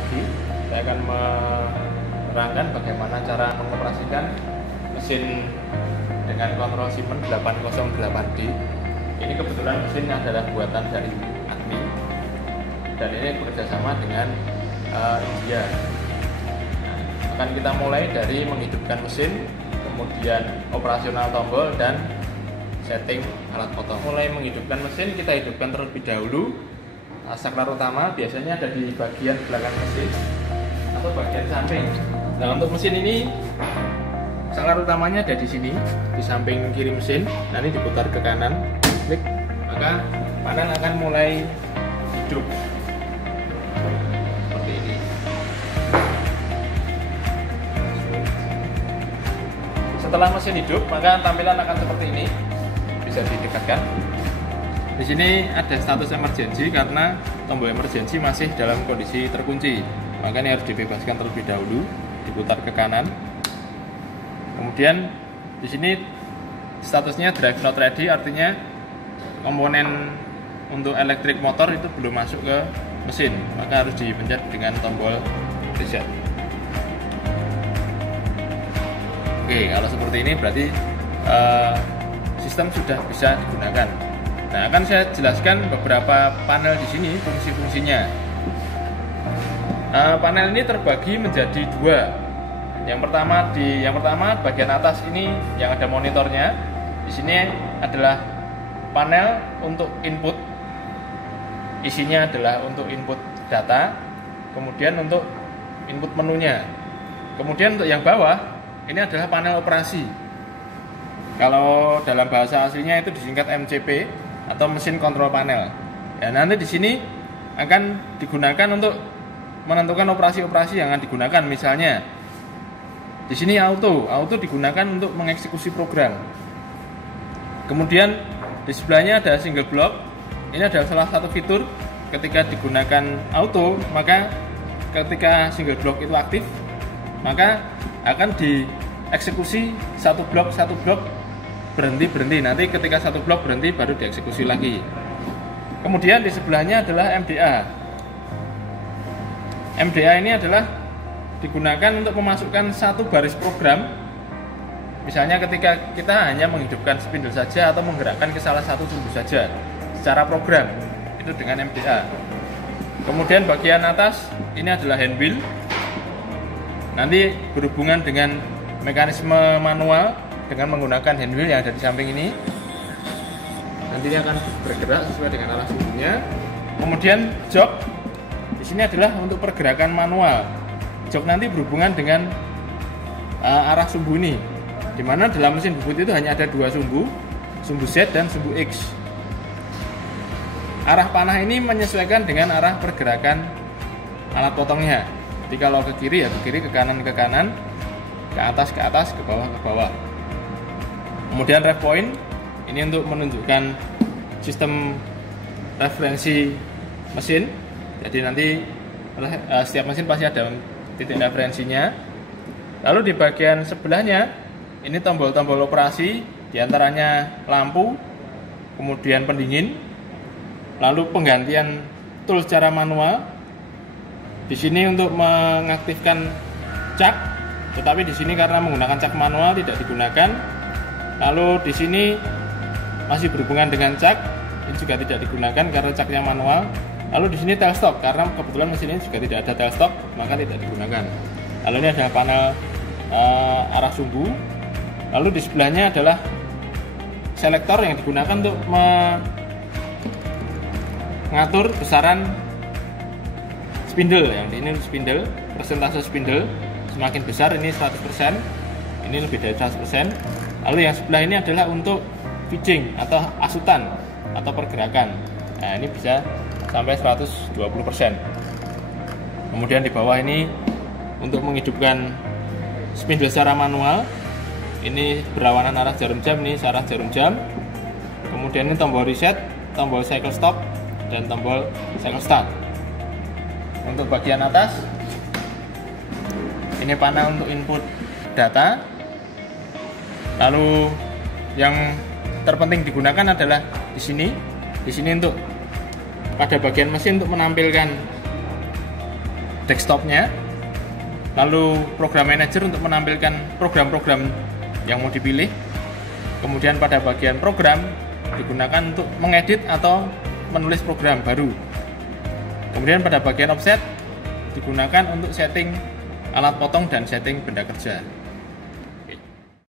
lagi. Saya akan menerangkan bagaimana cara mengoperasikan mesin dengan kontrol Siemens 808D. Ini kebetulan mesin adalah buatan dari Agni dan ini bekerjasama dengan India. Akan kita mulai dari menghidupkan mesin, kemudian operasional tombol dan setting alat potong. Mulai menghidupkan mesin, kita hidupkan terlebih dahulu. Saklar utama biasanya ada di bagian belakang mesin atau bagian samping. Nah, untuk mesin ini saklar utamanya ada di sini, di samping kiri mesin. Nanti diputar ke kanan, klik, maka panel akan mulai hidup seperti ini. Setelah mesin hidup, maka tampilan akan seperti ini. Bisa didekatkan. Di sini ada status emergency karena tombol emergency masih dalam kondisi terkunci. Makanya harus dibebaskan terlebih dahulu, diputar ke kanan. Kemudian di sini statusnya drive not ready, artinya komponen untuk elektrik motor itu belum masuk ke mesin, maka harus dipencet dengan tombol reset. Oke, kalau seperti ini berarti sistem sudah bisa digunakan. Nah, akan saya jelaskan beberapa panel di sini, fungsi-fungsinya. Panel ini terbagi menjadi dua. Yang pertama bagian atas ini yang ada monitornya. Di sini adalah panel untuk input. Isinya adalah untuk input data, kemudian untuk input menunya. Kemudian untuk yang bawah ini adalah panel operasi. Kalau dalam bahasa aslinya itu disingkat MCP atau mesin kontrol panel. Ya, nanti di sini akan digunakan untuk menentukan operasi-operasi yang akan digunakan. Misalnya di sini auto digunakan untuk mengeksekusi program. Kemudian di sebelahnya ada single block. Ini adalah salah satu fitur ketika digunakan auto, maka ketika single block itu aktif, maka akan dieksekusi satu blok berhenti. Nanti ketika satu blok berhenti baru dieksekusi lagi. Kemudian di sebelahnya adalah MDA. MDA ini adalah digunakan untuk memasukkan satu baris program. Misalnya ketika kita hanya menghidupkan spindle saja atau menggerakkan ke salah satu sumbu saja secara program, itu dengan MDA. Kemudian bagian atas ini adalah handwheel. Nanti berhubungan dengan mekanisme manual dengan menggunakan handwheel yang ada di samping ini. Nanti akan bergerak sesuai dengan arah sumbunya. Kemudian jok di sini adalah untuk pergerakan manual. Jok nanti berhubungan dengan arah sumbu ini, di mana dalam mesin bubut itu hanya ada dua sumbu Z dan sumbu X. Arah panah ini menyesuaikan dengan arah pergerakan alat potongnya. Jadi kalau ke kiri ya ke kiri, ke kanan, ke atas, ke bawah. Kemudian ref point ini untuk menunjukkan sistem referensi mesin. Jadi nanti setiap mesin pasti ada titik referensinya. Lalu di bagian sebelahnya ini tombol-tombol operasi, diantaranya lampu, kemudian pendingin, lalu penggantian tool secara manual. Di sini untuk mengaktifkan cak, tetapi di sini karena menggunakan cak manual tidak digunakan. Lalu di sini masih berhubungan dengan cak, ini juga tidak digunakan karena caknya manual. Lalu di sini tailstock, karena kebetulan mesin ini juga tidak ada tailstock, maka tidak digunakan. Lalu ini adalah panel arah sumbu. Lalu di sebelahnya adalah selektor yang digunakan untuk mengatur besaran spindle. Yang ini spindle, persentase spindle semakin besar ini 100%, ini lebih dari 100%. Lalu yang sebelah ini adalah untuk pitching atau asutan atau pergerakan. Nah, ini bisa sampai 120%. Kemudian di bawah ini untuk menghidupkan spindle secara manual. Ini berlawanan arah jarum jam, ini arah jarum jam. Kemudian ini tombol reset, tombol cycle stop, dan tombol cycle start. Untuk bagian atas ini panel untuk input data. Lalu yang terpenting digunakan adalah di sini untuk pada bagian mesin untuk menampilkan desktopnya, lalu program manager untuk menampilkan program-program yang mau dipilih. Kemudian pada bagian program digunakan untuk mengedit atau menulis program baru. Kemudian pada bagian offset digunakan untuk setting alat potong dan setting benda kerja.